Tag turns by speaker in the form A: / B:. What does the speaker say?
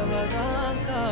A: வரவதாக்கா